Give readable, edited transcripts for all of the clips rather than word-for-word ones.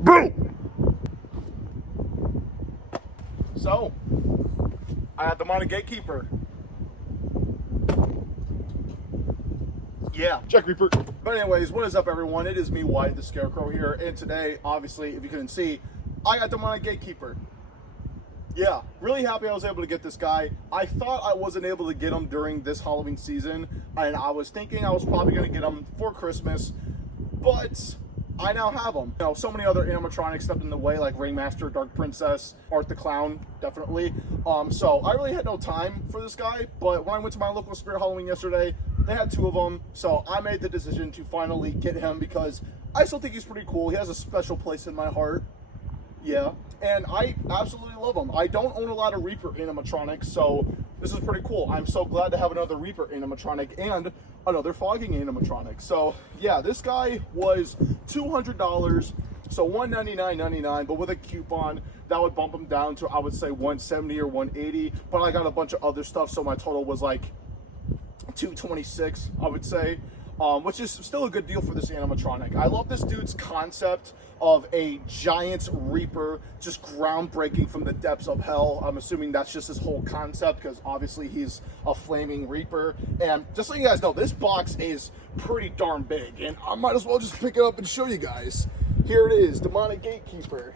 Boom! So, I got the Demonic Gatekeeper. Yeah, Check Reaper. But anyways, what is up everyone? It is me, Wyatt the Scarecrow here, and today, obviously, if you couldn't see, I got the Demonic Gatekeeper. Yeah, really happy I was able to get this guy. I thought I wasn't able to get him during this Halloween season, and I was thinking I was probably going to get him for Christmas, but I now have him. You know, so many other animatronics stepped in the way, like Ringmaster, Dark Princess, Art the Clown, definitely. So I really had no time for this guy, but when I went to my local Spirit Halloween yesterday, they had two of them, so I made the decision to finally get him because I still think he's pretty cool. He has a special place in my heart. Yeah, and I absolutely love him. I don't own a lot of Reaper animatronics, so this is pretty cool. I'm so glad to have another Reaper animatronic and another fogging animatronic. So yeah, this guy was $200, so $199.99, but with a coupon that would bump him down to, I would say, $170 or $180. But I got a bunch of other stuff, so my total was like $226, I would say. Which is still a good deal for this animatronic. I love this dude's concept of a giant Reaper, just groundbreaking from the depths of hell. I'm assuming that's just his whole concept because obviously he's a flaming Reaper. And just so you guys know, this box is pretty darn big, and I might as well just pick it up and show you guys. Here it is, Demonic Gatekeeper.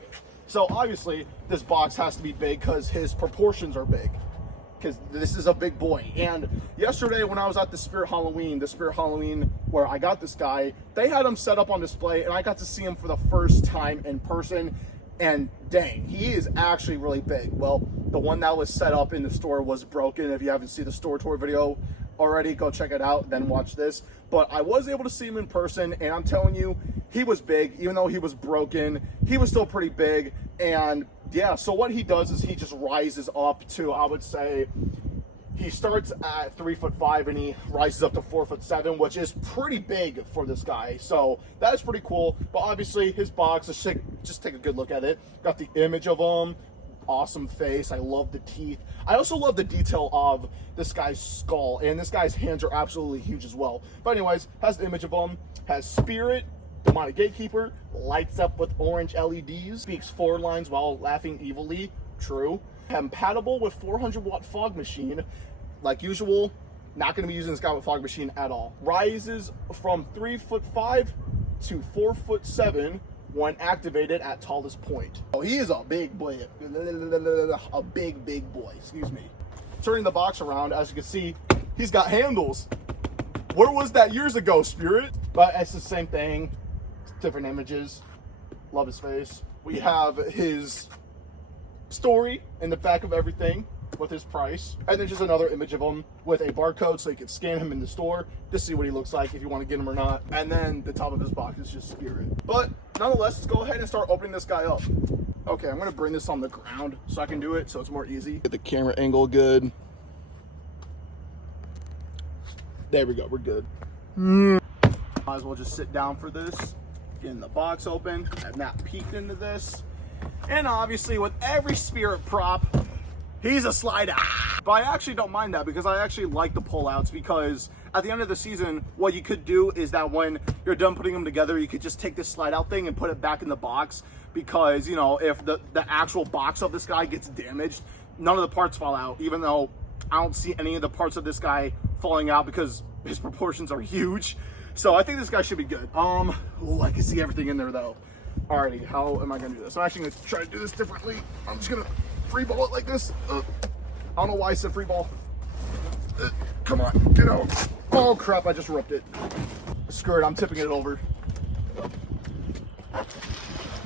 So obviously this box has to be big because his proportions are big, because this is a big boy. And yesterday when I was at the Spirit Halloween where I got this guy, they had him set up on display and I got to see him for the first time in person, and dang, he is actually really big. Well, the one that was set up in the store was broken. If you haven't seen the store tour video already, go check it out, then watch this. But I was able to see him in person, and I'm telling you, he was big. Even though he was broken, he was still pretty big. And yeah, so what he does is he just rises up to, I would say, he starts at 3'5" and he rises up to 4'7", which is pretty big for this guy. So that's pretty cool. But obviously his box, just take a good look at it. Got the image of him. Awesome face. I love the teeth. I also love the detail of this guy's skull, and this guy's hands are absolutely huge as well. But anyways, has the image of him. Has Spirit, Demonic Gatekeeper, lights up with orange LEDs, speaks 4 lines while laughing evilly. True. Compatible with 400-watt fog machine. Like usual, not going to be using this guy with fog machine at all. Rises from 3'5" to 4'7" when activated at tallest point. Oh, he is a big boy. A big boy, excuse me. Turning the box around, as you can see, he's got handles. Where was that years ago, Spirit? But it's the same thing, different images. Love his face. We have his story in the back of everything with his price, and then just another image of him with a barcode so you can scan him in the store to see what he looks like if you want to get him or not. And then the top of his box is just Spirit. But nonetheless, let's go ahead and start opening this guy up. Okay, I'm going to bring this on the ground so I can do it so it's more easy. Get the camera angle good. There we go, we're good. Might as well just sit down for this. Getting the box open. I've not peeked into this. And obviously with every Spirit prop, he's a slide out. But I actually don't mind that because I actually like the pullouts, because at the end of the season, what you could do is that when you're done putting them together, you could just take this slide out thing and put it back in the box, because, you know, if the actual box of this guy gets damaged, none of the parts fall out, even though I don't see any of the parts of this guy falling out because his proportions are huge. So I think this guy should be good. Oh, I can see everything in there though. Alrighty, how am I gonna do this? I'm actually gonna try to do this differently. I'm just gonna free ball it like this. I don't know why I said free ball. Come on, get out. Oh crap, I just ripped it. Screw it, I'm tipping it over.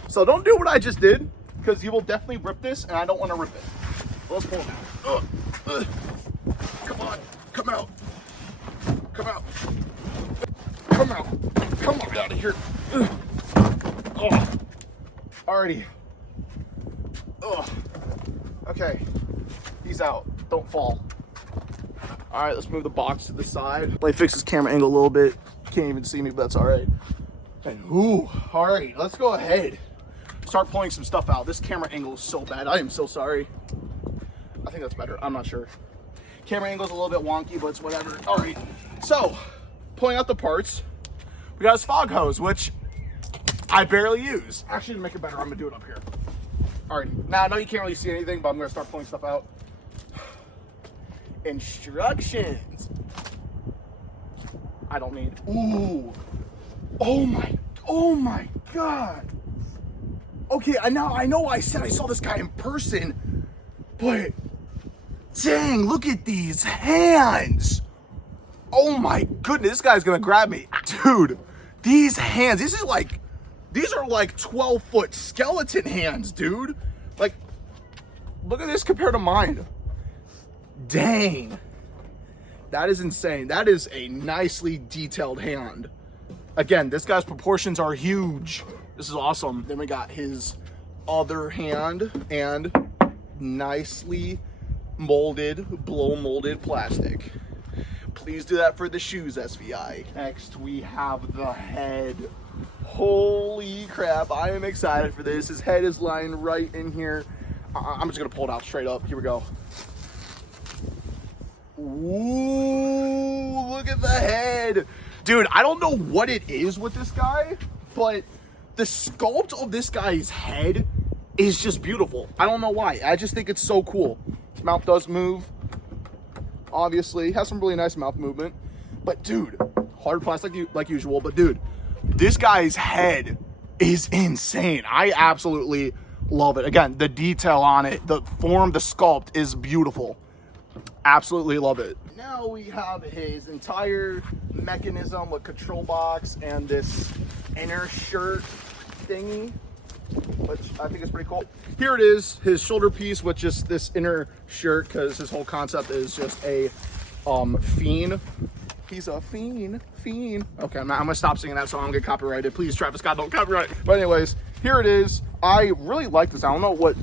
So don't do what I just did, because you will definitely rip this, and I don't want to rip it. Let's pull it out. Come on, come out. Come out. Come out. Come on out of here. Oh. Alrighty. Oh. Okay. He's out. Don't fall. Alright, let's move the box to the side. Let me fix this camera angle a little bit. Can't even see me, but that's alright. And ooh, alright, let's go ahead. Start pulling some stuff out. This camera angle is so bad. I am so sorry. I think that's better. I'm not sure. Camera angle is a little bit wonky, but it's whatever. Alright. So, pulling out the parts. We got his fog hose, which I barely use. Actually, to make it better, I'm gonna do it up here. All right, now I know you can't really see anything, but I'm gonna start pulling stuff out. Instructions. I don't need. Ooh. Oh my God. Okay, now I know I said I saw this guy in person, but dang, look at these hands. Oh my goodness, this guy's gonna grab me. Dude, these hands, these are like 12-foot skeleton hands, dude. Like, look at this compared to mine. Dang. That is insane. That is a nicely detailed hand. Again, this guy's proportions are huge. This is awesome. Then we got his other hand and nicely molded, blow molded plastic. Please do that for the shoes, SVI. Next, we have the head. Holy crap, I am excited for this. His head is lying right in here. I'm just gonna pull it out straight up. Here we go. Ooh, look at the head. Dude, I don't know what it is with this guy, but the sculpt of this guy's head is just beautiful. I don't know why. I just think it's so cool. His mouth does move. Obviously, has some really nice mouth movement. But dude, hard plastic like usual, but dude, this guy's head is insane. I absolutely love it. Again, the detail on it, the form, the sculpt is beautiful. Absolutely love it. Now we have his entire mechanism with control box and this inner shirt thingy, which I think is pretty cool. Here it is, his shoulder piece with just this inner shirt, because his whole concept is just a fiend. He's a fiend. Okay, I'm gonna stop singing that song. I'm gonna get copyrighted. Please, Travis Scott, don't copyright. But anyways, here it is. I really like this. I don't know what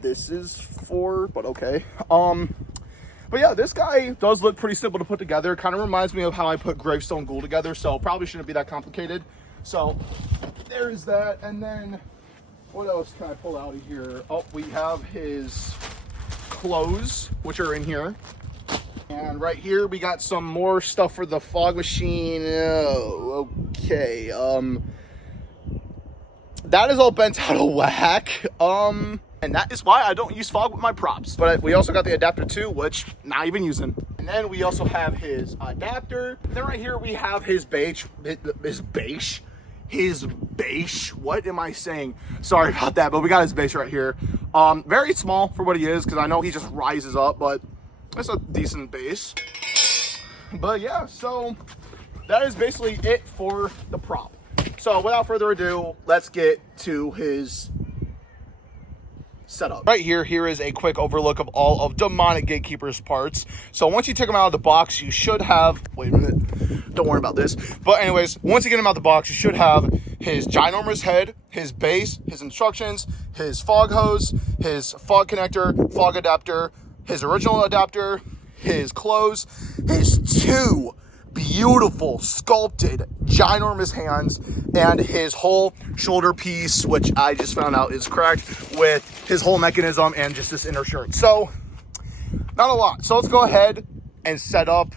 this is for, but okay. But yeah, this guy does look pretty simple to put together. Kind of reminds me of how I put Gravestone Ghoul together, so probably shouldn't be that complicated. So there's that. And then what else can I pull out of here? Oh, we have his clothes, which are in here. And right here we got some more stuff for the fog machine. Oh, okay. That is all bent out of whack. And that is why I don't use fog with my props. But we also got the adapter too, which not even using. And then we also have his adapter. And then right here we have his base. What am I saying? Sorry about that, but we got his base right here. Very small for what he is, because I know he just rises up, but it's a decent base. But yeah, so that is basically it for the prop. So without further ado, let's get to his setup. Right here is a quick overlook of all of Demonic Gatekeeper's parts. So once you take them out of the box, you should have, wait a minute, don't worry about this. But anyways, once you get them out of the box, you should have his ginormous head, his base, his instructions, his fog hose, his fog connector, fog adapter, his original adapter, his clothes, his two beautiful sculpted ginormous hands, and his whole shoulder piece, which I just found out is cracked, with his whole mechanism and just this inner shirt. So not a lot. So let's go ahead and set up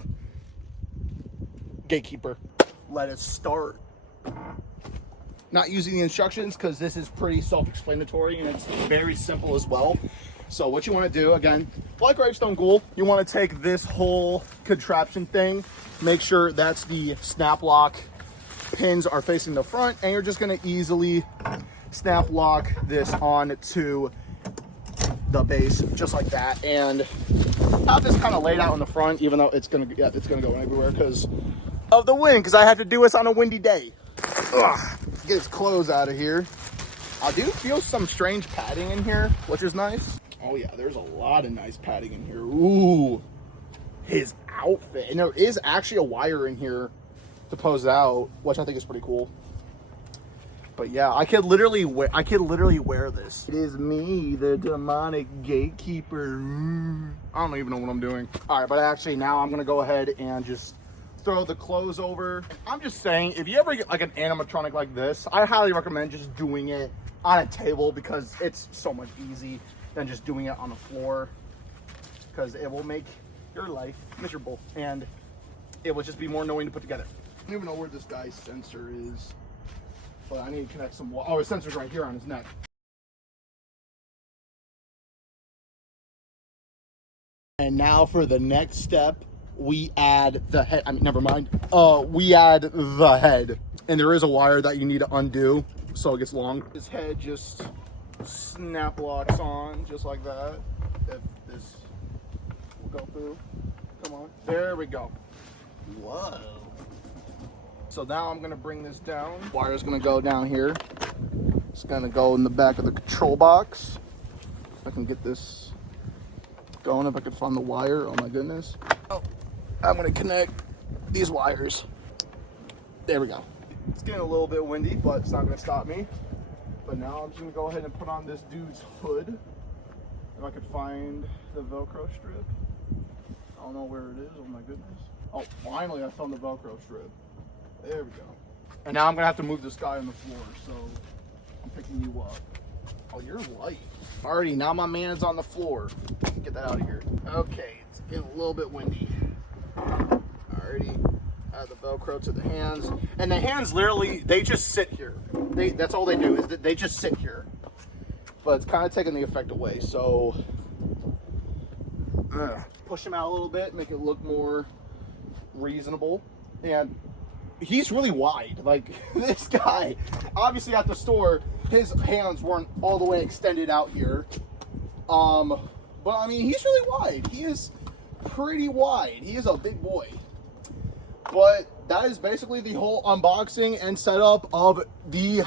Gatekeeper. Let us start. Not using the instructions because this is pretty self-explanatory and it's very simple as well. So what you want to do, again, like Gravestone Ghoul, you want to take this whole contraption thing, make sure that's the snap lock pins are facing the front, and you're just going to easily snap lock this on to the base just like that, and have this kind of laid out in the front, even though it's going to go everywhere because of the wind, because I had to do this on a windy day. Ugh, get his clothes out of here. I do feel some strange padding in here, which is nice. Oh yeah, there's a lot of nice padding in here. Ooh, his outfit. And there is actually a wire in here to pose it out, which I think is pretty cool. But yeah, I could literally wear this. It is me, the Demonic Gatekeeper. I don't even know what I'm doing. All right, but actually now I'm gonna go ahead and just throw the clothes over. I'm just saying, if you ever get like an animatronic like this, I highly recommend just doing it on a table, because it's so much easier than just doing it on the floor, because it will make your life miserable and it will just be more annoying to put together. I don't even know where this guy's sensor is. But I need to connect some. Oh, his sensor's right here on his neck. And now for the next step, we add the head. I mean, never mind. We add the head. And there is a wire that you need to undo so it gets long. His head just snap locks on just like that. If this will go through. Come on. There we go. Whoa. So now I'm gonna bring this down. Wire's gonna go down here. It's gonna go in the back of the control box. If I can get this going, if I can find the wire. Oh my goodness. Oh, I'm gonna connect these wires. There we go. It's getting a little bit windy, but it's not gonna stop me. But now I'm just gonna go ahead and put on this dude's hood. If I could find the Velcro strip. I don't know where it is. Oh my goodness. Oh, finally I found the Velcro strip. There we go. And now I'm gonna have to move this guy on the floor, so I'm picking you up. Oh, you're light. Alrighty, now my man's on the floor. Get that out of here. Okay, it's getting a little bit windy. Alrighty, add the Velcro to the hands. And the hands literally, they just sit here. That's all they do, is that they just sit here. But it's kind of taking the effect away, so push him out a little bit, make it look more reasonable. And he's really wide. Like, this guy, obviously at the store, his hands weren't all the way extended out here. But I mean, he's really wide. He is pretty wide. He is a big boy. But that is basically the whole unboxing and setup of the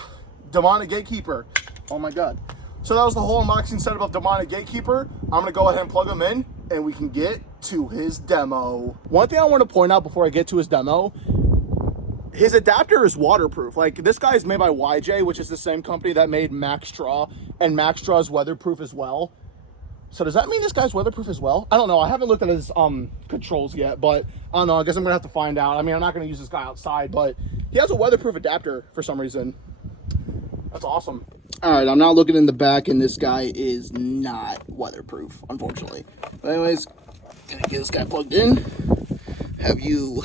Demonic Gatekeeper. Oh my God. So that was the whole unboxing setup of Demonic Gatekeeper. I'm gonna go ahead and plug him in and we can get to his demo. One thing I want to point out before I get to his demo, his adapter is waterproof. Like, this guy is made by YJ, which is the same company that made Max Straw, and Max Straw is weatherproof as well. So does that mean this guy's weatherproof as well? I don't know. I haven't looked at his controls yet, but I don't know. I guess I'm gonna have to find out. I mean, I'm not gonna use this guy outside, but he has a weatherproof adapter for some reason. That's awesome. All right, I'm now looking in the back, and this guy is not weatherproof, unfortunately. But anyways, gonna get this guy plugged in. Have you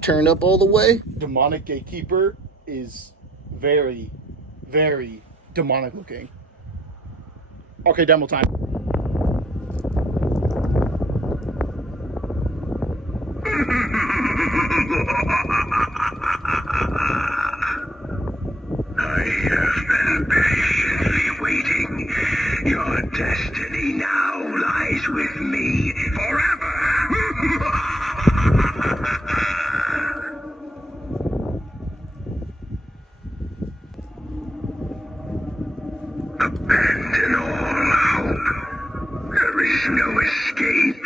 turned up all the way? Demonic Gatekeeper is very, very demonic looking. Okay, demo time. I have been patiently waiting. Your destiny now lies with me forever. Abandon all hope. There is no escape.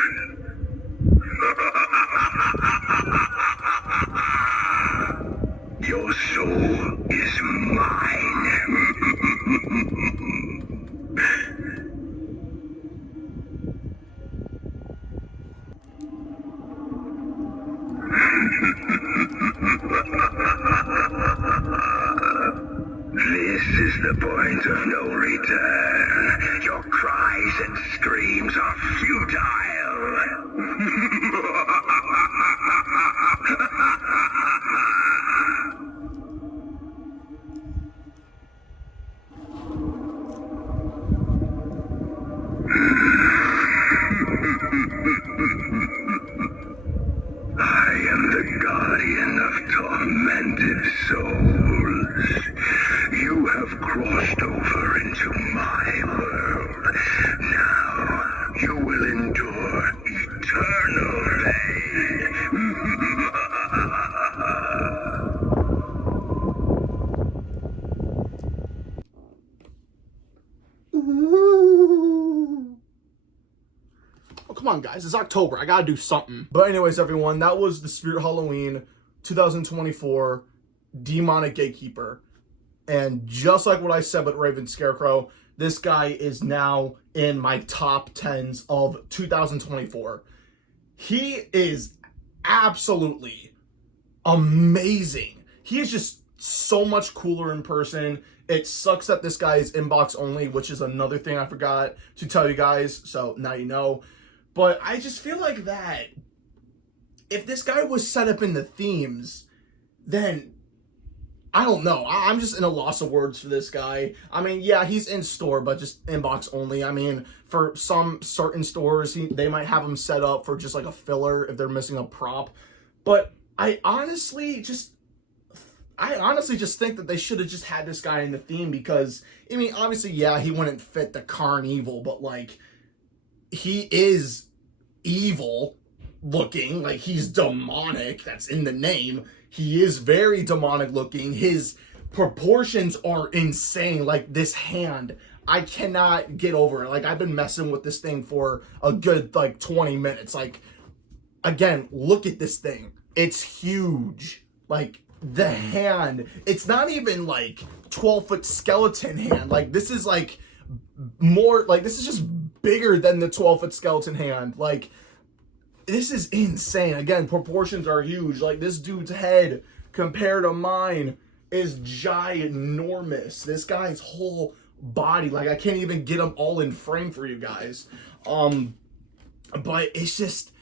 Your soul is mine. This is the point of no return. Your cries and screams are futile. I am the guardian of tormented souls. You have crossed over into my world. Now you will endure eternal pain. Oh, come on, guys. It's October. I gotta do something. But anyways, everyone, that was the Spirit Halloween 2024 Demonic Gatekeeper. And just like what I said with Raven Scarecrow, this guy is now in my top 10s of 2024. He is absolutely amazing. He is just so much cooler in person. It sucks that this guy is inbox only, which is another thing I forgot to tell you guys. So now you know. But I just feel like that if this guy was set up in the themes, then I don't know. I'm just in a loss of words for this guy. I mean, yeah, he's in store, but just inbox only. I mean, for some certain stores, they might have him set up for just like a filler if they're missing a prop. But I honestly just think that they should have just had this guy in the theme because, I mean, obviously, yeah, he wouldn't fit the Carnival, but like, he is evil looking, like he's demonic. That's in the name. He is very demonic looking. His proportions are insane. Like this hand, I cannot get over it. Like I've been messing with this thing for a good like 20 minutes. Like again, look at this thing. It's huge. Like the hand, it's not even like 12-foot skeleton hand. Like this is like more, like this is just bigger than the 12-foot skeleton hand. Like this is insane. Again, proportions are huge. Like this dude's head compared to mine is ginormous. This guy's whole body, like I can't even get him all in frame for you guys. But it's just,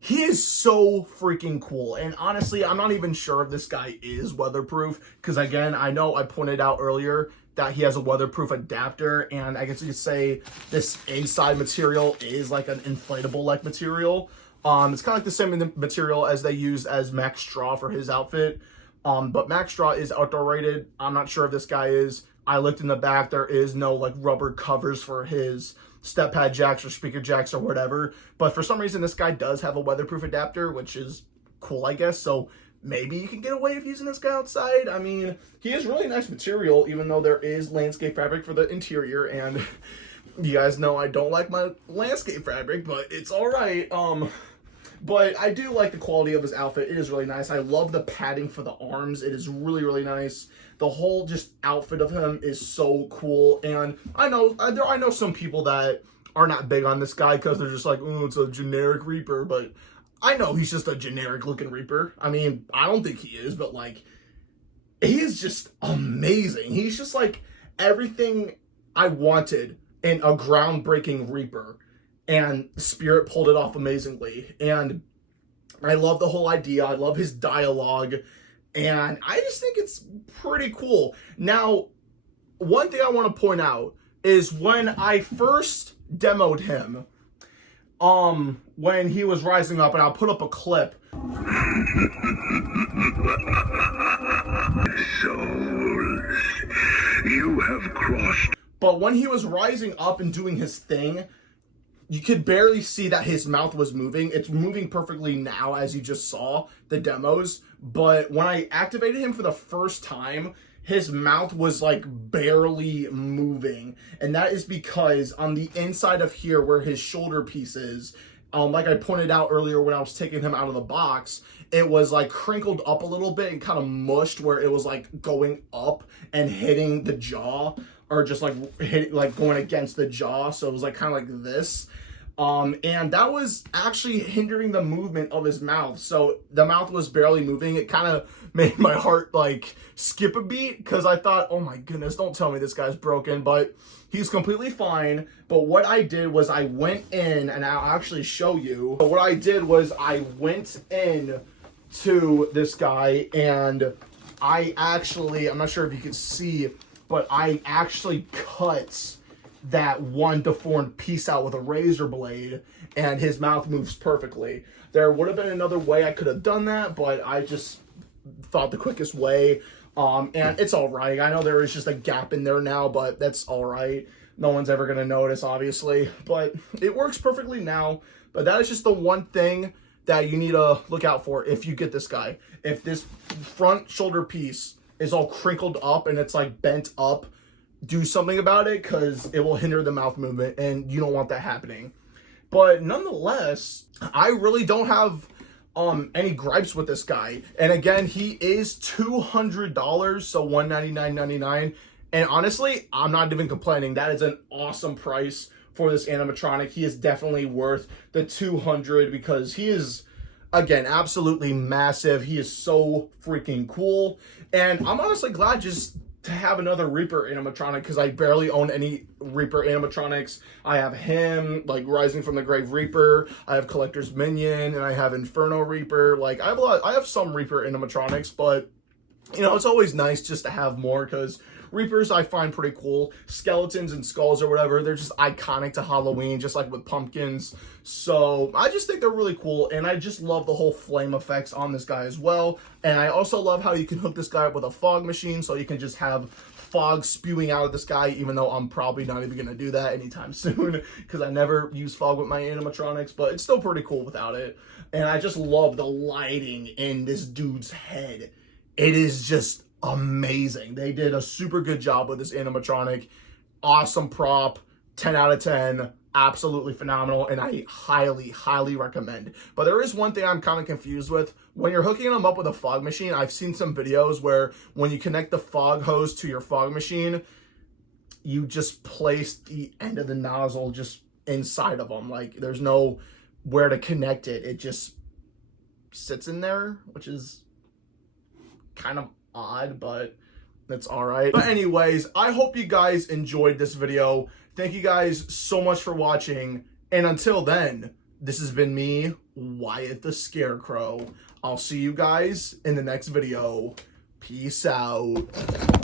he is so freaking cool. And honestly, I'm not even sure if this guy is weatherproof. Because again, I know I pointed out earlier that he has a weatherproof adapter. And I guess you could say this inside material is like an inflatable like material. It's kind of like the same material as they use as Max Straw for his outfit. But Max Straw is outdoor rated. I'm not sure if this guy is. I looked in the back. There is no like rubber covers for his step pad jacks or speaker jacks or whatever. But for some reason, this guy does have a weatherproof adapter, which is cool, I guess. So maybe you can get away with using this guy outside. I mean, he is really nice material, even though there is landscape fabric for the interior. And you guys know I don't like my landscape fabric, but it's all right. But I do like the quality of his outfit. It is really nice. I love the padding for the arms. It is really, really nice. The whole just outfit of him is so cool. And I know some people that are not big on this guy because they're just like, oh, it's a generic Reaper. But I know he's just a generic looking Reaper. I mean, I don't think he is, but like, he is just amazing. He's just like everything I wanted in a groundbreaking Reaper. And Spirit pulled it off amazingly. And I love the whole idea. I love his dialogue. And I just think it's pretty cool. Now, one thing I want to point out is when I first demoed him, when he was rising up, and I'll put up a clip. Souls, you have crossed. But when he was rising up and doing his thing, you could barely see that his mouth was moving. It's moving perfectly now, as you just saw the demos. But when I activated him for the first time, his mouth was like barely moving. And that is because on the inside of here where his shoulder piece is, like I pointed out earlier when I was taking him out of the box, it was like crinkled up a little bit and kind of mushed where it was like going up and hitting the jaw, or just like going against the jaw. So it was like kind of like this. And that was actually hindering the movement of his mouth. So the mouth was barely moving. It kind of made my heart like skip a beat because I thought, oh my goodness, don't tell me this guy's broken. But he's completely fine. But what I did was I went in, and I'll actually show you. But what I did was I went in to this guy, and I actually, I'm not sure if you can see, but I actually cut that one deformed piece out with a razor blade, and his mouth moves perfectly. There would have been another way I could have done that, but I just thought the quickest way. And it's all right. I know there is just a gap in there now, but that's all right. No one's ever going to notice, obviously, but it works perfectly now. But that is just the one thing that you need to look out for if you get this guy. If this front shoulder piece is all crinkled up and it's like bent up, do something about it, because it will hinder the mouth movement and you don't want that happening. But nonetheless, I really don't have any gripes with this guy. And again, he is $200, so $199.99. And honestly, I'm not even complaining. That is an awesome price for this animatronic. He is definitely worth the $200 because he is, again, absolutely massive. He is so freaking cool. And I'm honestly glad just to have another Reaper animatronic, because I barely own any Reaper animatronics. I have him, like Rising from the Grave Reaper. I have Collector's Minion, and I have Inferno Reaper. Like I have some Reaper animatronics, but You know, it's always nice just to have more, because Reapers I find pretty cool. Skeletons and skulls or whatever, they're just iconic to Halloween, just like with pumpkins. So I just think they're really cool, and I just love the whole flame effects on this guy as well. And I also love how you can hook this guy up with a fog machine, so you can just have fog spewing out of this guy, even though I'm probably not even going to do that anytime soon, because I never use fog with my animatronics, but it's still pretty cool without it. And I just love the lighting in this dude's head. It is just amazing. They did a super good job with this animatronic. Awesome prop, 10 out of 10, absolutely phenomenal, and I highly, highly recommend. But there is one thing I'm kind of confused with. When you're hooking them up with a fog machine, I've seen some videos where when you connect the fog hose to your fog machine, you just place the end of the nozzle just inside of them. Like, there's no where to connect it. It just sits in there, which is kind of odd, but that's all right. But anyways, I hope you guys enjoyed this video. Thank you guys so much for watching, and until then, this has been me, Wyatt the Scarecrow. I'll see you guys in the next video. Peace out.